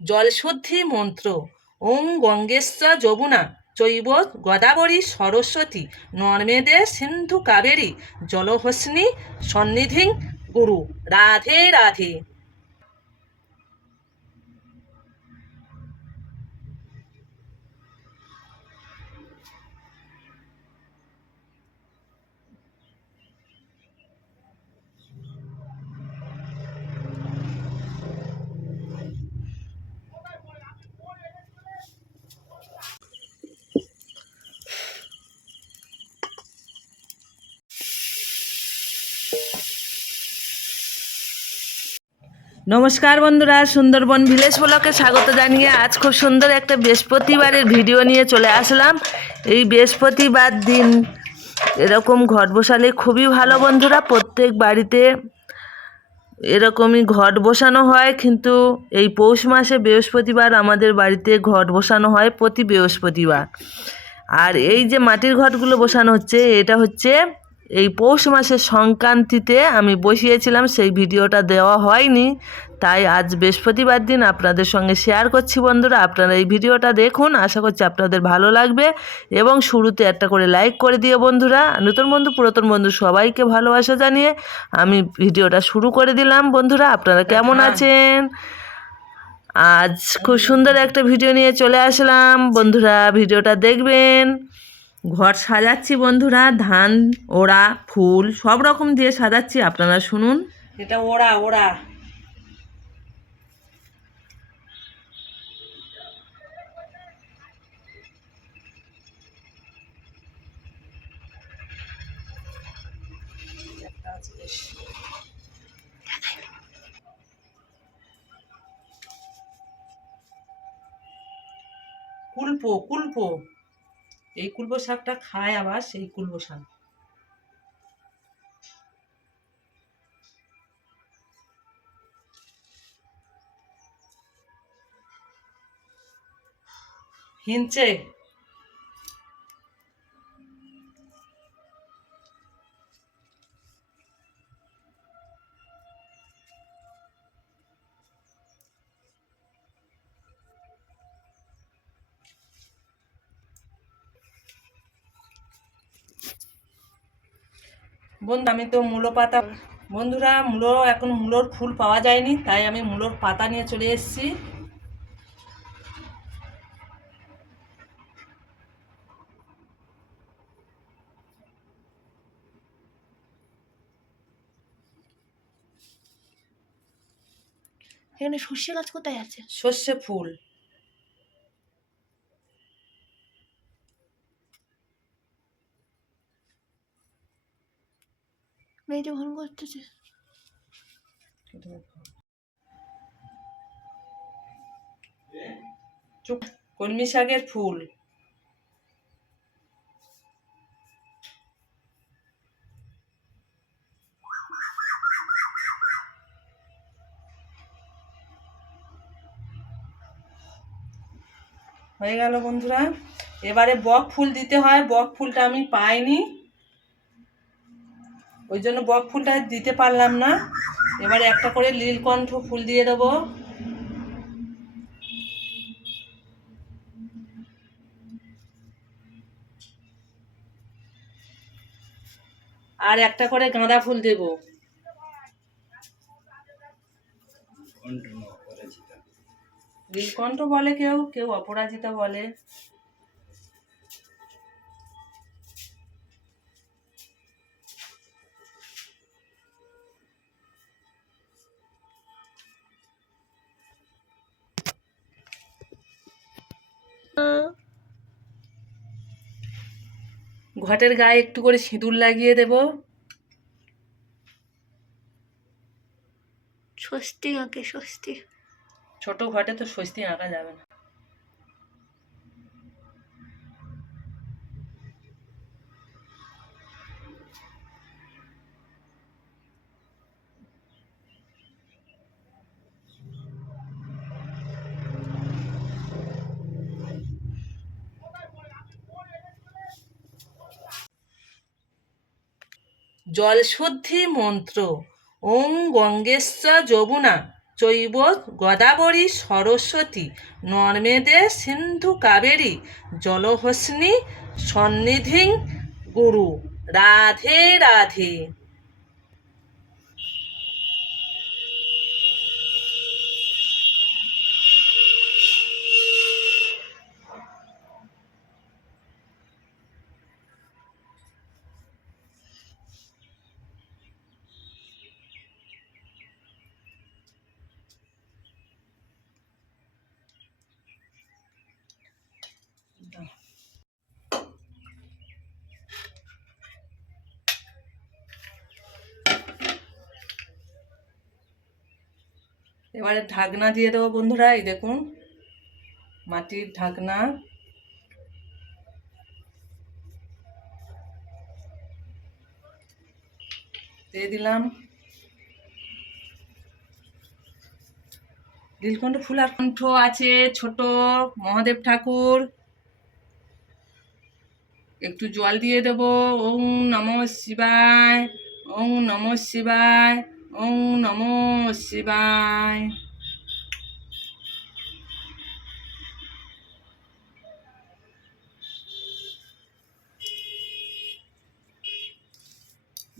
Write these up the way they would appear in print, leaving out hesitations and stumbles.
জলশুদ্ধি মন্ত্র। ওং গঙ্গেশ্ব যমুনা চৈব গোদাবরী সরস্বতী নর্মেদে সিন্ধু কাবেরী জলহস্নি সন্নিধিং গুরু। রাধে রাধে। নমস্কার বন্ধুরা, সুন্দরবন ভিলেজ ব্লকে স্বাগত জানিয়ে আজ খুব সুন্দর একটা বৃহস্পতিবারের ভিডিও নিয়ে চলে আসলাম। এই বৃহস্পতিবার দিন এরকম ঘট বসালে খুবই ভালো বন্ধুরা। প্রত্যেক বাড়িতে এরকমই ঘট বসানো হয়, কিন্তু এই পৌষ মাসে বৃহস্পতিবার আমাদের বাড়িতে ঘট বসানো হয় প্রতি বৃহস্পতিবার। আর এই যে মাটির ঘটগুলো বসানো হচ্ছে, এটা হচ্ছে এই পৌষ মাসের সংক্রান্তিতে আমি বসিয়েছিলাম, সেই ভিডিওটা দেওয়া হয়নি, তাই আজ বৃহস্পতিবার দিন আপনাদের সঙ্গে শেয়ার করছি বন্ধুরা। আপনারা এই ভিডিওটা দেখুন, আশা করছি আপনাদের ভালো লাগবে এবং শুরুতে একটা করে লাইক করে দিও বন্ধুরা। নতুন বন্ধু পুরাতন বন্ধু সবাইকে ভালোবাসা জানিয়ে আমি ভিডিওটা শুরু করে দিলাম বন্ধুরা। আপনারা কেমন আছেন? আজ খুব সুন্দর একটা ভিডিও নিয়ে চলে আসলাম বন্ধুরা, ভিডিওটা দেখবেন। ঘর সাজাচ্ছি বন্ধুরা, ধান ওড়া ফুল সব রকম দিয়ে সাজাচ্ছি, আপনারা শুনুন। এটা ওড়া ওড়া কুলপো কুলপো, এই কুলপো শাকটা খায় আবার, সেই কুলপো শাক। হিনচে বন্ধু, আমি তো মূলো পাতা বন্ধুরা, এখন মূলোর ফুল পাওয়া যায়নি, তাই আমি মূলোর পাতা নিয়ে চলে এসেছি। এখানে সর্ষে গাছ কোথায় আছে? সর্ষে ফুল। মেয়েটা ভালো করতেছে। কলমি শাকের ফুল। হয়ে গেল বন্ধুরা। এবারে বক ফুল দিতে হয়, বক ফুলটা আমি পাইনি, ওই জন্য বক ফুলটা দিতে পারলাম না। এবারে একটা করে নীলকণ্ঠ ফুল দিয়ে দেবো, আর একটা করে গাঁদা ফুল দেব। নীলকণ্ঠ বলে কেউ, কেউ অপরাজিতা বলে। ঘটের গায়ে একটু করে সিঁদুর লাগিয়ে দেব। স্বস্তি আঁকে স্বস্তি। ছোট ঘটে তো স্বস্তি আঁকা যাবে না। জলশুদ্ধি মন্ত্র। ওং গঙ্গেশ্ব যমুনা চৈব গোদাবরী সরস্বতী নর্মেদে সিন্ধু কাবেরী জলহস্নি সন্নিধিং গুরু। রাধে রাধে। এবারে ঢাকনা দিয়ে দেবো বন্ধুরা। এই দেখুন মাটির ঢাকনা। দিয়ে দিলাম নীলকণ্ঠ ফুল আর কণ্ঠ আছে ছোট মহাদেব ঠাকুর। একটু জল দিয়ে দেব। ওং নমঃ শিবায়, ওং নমঃ শিবায়, ওং নমঃ শিবায়।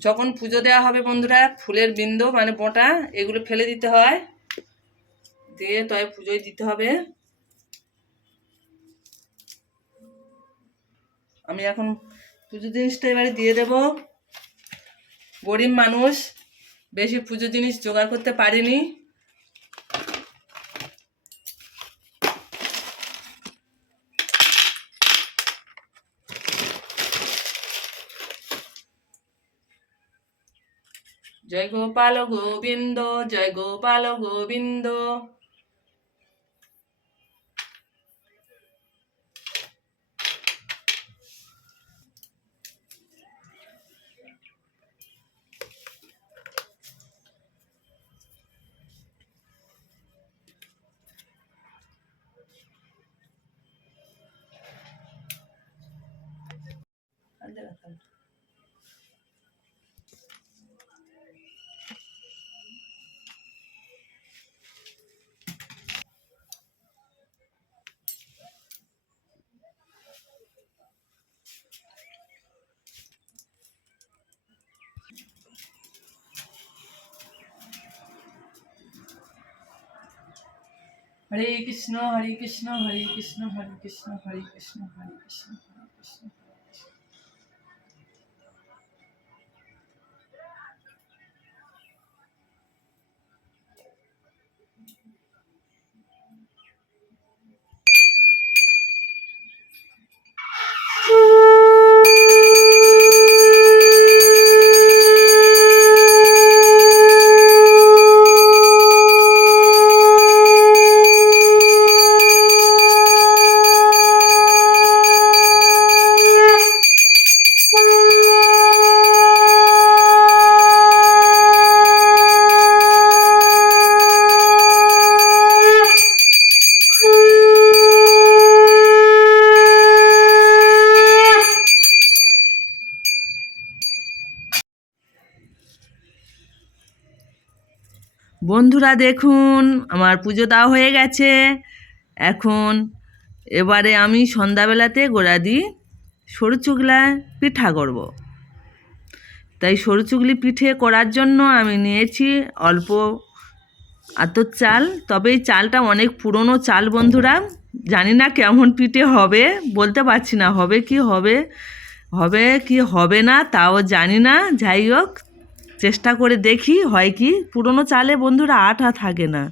যখন পুজো দেওয়া হবে বন্ধুরা, ফুলের বিন্দু মানে বোঁটা এগুলো ফেলে দিতে হয়, দিয়ে তবে পুজোয় দিতে হবে। আমি এখন পুজো জিনিসটা এবারে দিয়ে দেব। গরিব মানুষ, বেশি পুজো জিনিস জোগাড় করতে পারিনি। জয় গোপাল গোবিন্দ, জয় গোপাল গোবিন্দ। হরে কৃষ্ণ হরে কৃষ্ণ হরে কৃষ্ণ হরে কৃষ্ণ হরে কৃষ্ণ হরে কৃষ্ণ হরে কৃষ্ণ। বন্ধুরা দেখুন আমার পুজো দেওয়া হয়ে গেছে। এখন এবারে আমি সন্ধ্যাবেলাতে গোড়া দিই সরু চুগলা পিঠা করব। তাই সরু চুগলি পিঠে করার জন্য আমি নিয়েছি অল্প আতর চাল। তবে এই চালটা অনেক পুরনো চাল বন্ধুরা, জানি না কেমন পিঠে হবে, বলতে পারছি না হবে কি হবে না তাও জানি না। যাই হোক চেষ্টা করে দেখি হয় কি। পুরনো চালে বন্ধুরা আঠা থাকে না,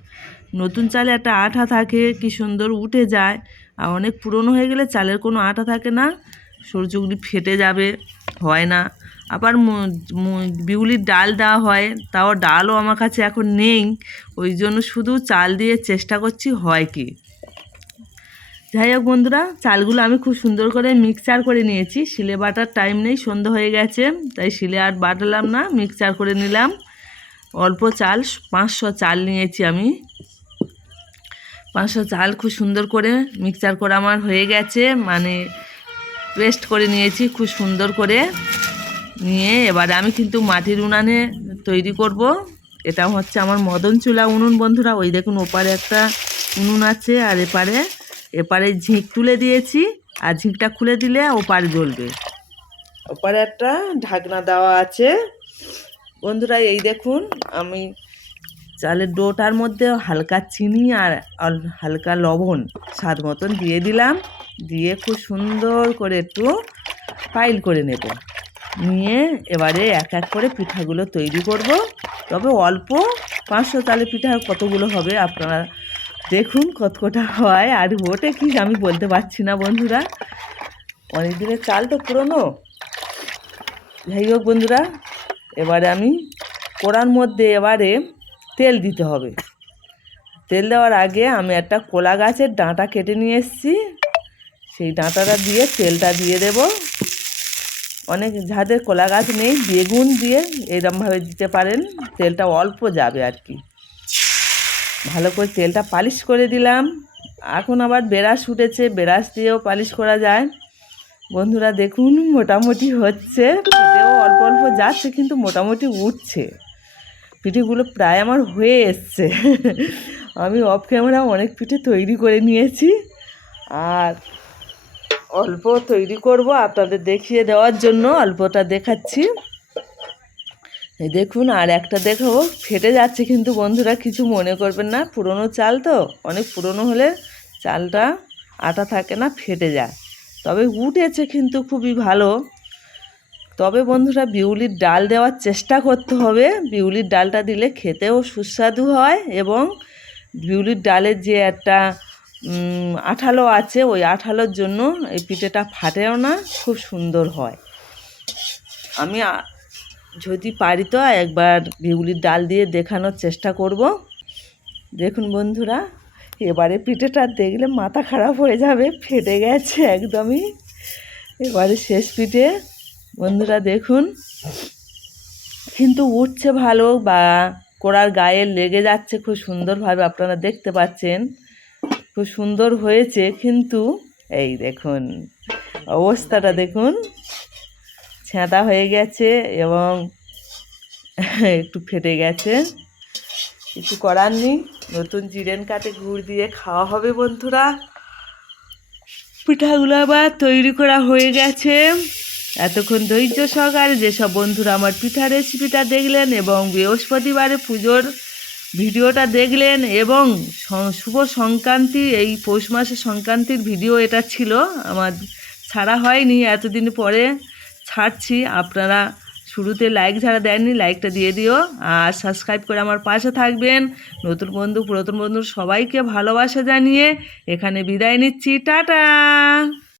নতুন চালে একটা আঠা থাকে, কি সুন্দর উঠে যায়। আর অনেক পুরনো হয়ে গেলে চালের কোনো আঠা থাকে না, সরু চুগলি ফেটে যাবে, হয় না। আবার বিউলির ডাল দেওয়া হয়, তাও ডালও আমার কাছে এখন নেই, ওই জন্য শুধু চাল দিয়ে চেষ্টা করছি হয় কি। যাই হোক বন্ধুরা, চালগুলো আমি খুব সুন্দর করে মিক্সচার করে নিয়েছি। শিলে বাটার টাইম নেই, সন্ধ্যা হয়ে গেছে, তাই শিলে আর বাটালাম না, মিক্সচার করে নিলাম। অল্প চাল 500 চাল নিয়েছি আমি। 500 চাল খুব সুন্দর করে মিক্সচার করা আমার হয়ে গেছে, মানে পেস্ট করে নিয়েছি খুব সুন্দর করে নিয়ে। এবারে আমি কিন্তু মাটির উনানে তৈরি করব এটা হচ্ছে আমার মদন চুলা উনুন বন্ধুরা। ওই দেখুন ওপারে একটা উনুন আছে আর এপারে ঝিঁক তুলে দিয়েছি, আর ঝিঁকটা খুলে দিলে ওপারে জ্বলবে। ওপারে একটা ঢাকনা দেওয়া আছে বন্ধুরা। এই দেখুন আমি চালের ডোটার মধ্যে হালকা চিনি আর হালকা লবণ স্বাদ মতন দিয়ে দিলাম, দিয়ে খুব সুন্দর করে একটু পাইল করে নেব। নিয়ে এবারে এক এক করে পিঠাগুলো তৈরি করব। তবে অল্প 500 চালের পিঠা কতগুলো হবে আপনারা দেখুন কতটা হয়, আর ওটা কি আমি বলতে পারছি না বন্ধুরা, অনেক দিনের চাল তো পুরনো। যাই হোক বন্ধুরা, এবারে আমি কড়ার মধ্যে এবারে তেল দিতে হবে। তেল দেওয়ার আগে আমি একটা কলা গাছের ডাঁটা কেটে নিয়ে এসেছি, সেই ডাঁটাটা দিয়ে তেলটা দিয়ে দেব। অনেক যাদের কলা গাছ নেই বেগুন দিয়ে এরকমভাবে দিতে পারেন, তেলটা অল্প যাবে আর কি। ভালো করে তেলটা পালিশ করে দিলাম। এখন আবার ব্রাশ উঠেছে, ব্রাশ দিয়েও পালিশ করা যায় বন্ধুরা। দেখুন মোটামুটি হচ্ছে, পিঠেও অল্প অল্প যাচ্ছে কিন্তু মোটামুটি উঠছে। পিঠেগুলো প্রায় আমার হয়ে এসছে। আমি অফ ক্যামেরা অনেক পিঠে তৈরি করে নিয়েছি, আর অল্প তৈরি করব আপনাদের দেখিয়ে দেওয়ার জন্য অল্পটা দেখাচ্ছি। এই দেখুন আর একটা দেখাবো, ফেটে যাচ্ছে কিন্তু বন্ধুরা কিছু মনে করবেন না, পুরনো চাল তো, অনেক পুরনো হলে চালটা আটা থাকে না, ফেটে যায়। তবে উঠেছে কিন্তু খুবই ভালো। তবে বন্ধুরা বিউলির ডাল দেওয়ার চেষ্টা করতে হবে, বিউলির ডালটা দিলে খেতেও সুস্বাদু হয়, এবং বিউলির ডালের যে একটা আঠালো আছে, ওই আঠালোর জন্য এই পিঠেটা ফাটেও না, খুব সুন্দর হয়। আমি যদি পারি তো একবার বিউলির ডাল দিয়ে দেখানোর চেষ্টা করব। দেখুন বন্ধুরা, এবারে পিঠেটা দেখলে মাথা খারাপ হয়ে যাবে, ফেটে গেছে একদমই। এবারে শেষ পিঠে বন্ধুরা দেখুন, কিন্তু উঠছে ভালো, বা কড়ার গায়ে লেগে যাচ্ছে খুব সুন্দরভাবে, আপনারা দেখতে পাচ্ছেন খুব সুন্দর হয়েছে। কিন্তু এই দেখুন অবস্থাটা দেখুন, ছেঁদা হয়ে গেছে এবং একটু ফেটে গেছে। কিছু করার নেই, নতুন জিরেন কাঠে গুড় দিয়ে খাওয়া হবে বন্ধুরা। পিঠাগুলো আবার তৈরি করা হয়ে গেছে। এতক্ষণ ধৈর্য সহকারে যেসব বন্ধুরা আমার পিঠা রেসিপিটা দেখলেন এবং বৃহস্পতিবারে পুজোর ভিডিওটা দেখলেন, এবং শুভ সংক্রান্তি, এই পৌষ মাসের সংক্রান্তির ভিডিও এটা ছিল, আমার ছাড়া হয়নি, এতদিন পরে ছাড়ছি। আপনারা শুরুতে লাইক যারা দেননি লাইকটা দিয়ে দিও, আর সাবস্ক্রাইব করে আমার পাশে থাকবেন। নতুন বন্ধু পুরাতন বন্ধু সবাইকে ভালোবাসা জানিয়ে এখানে বিদায় নিচ্ছি, টাটা।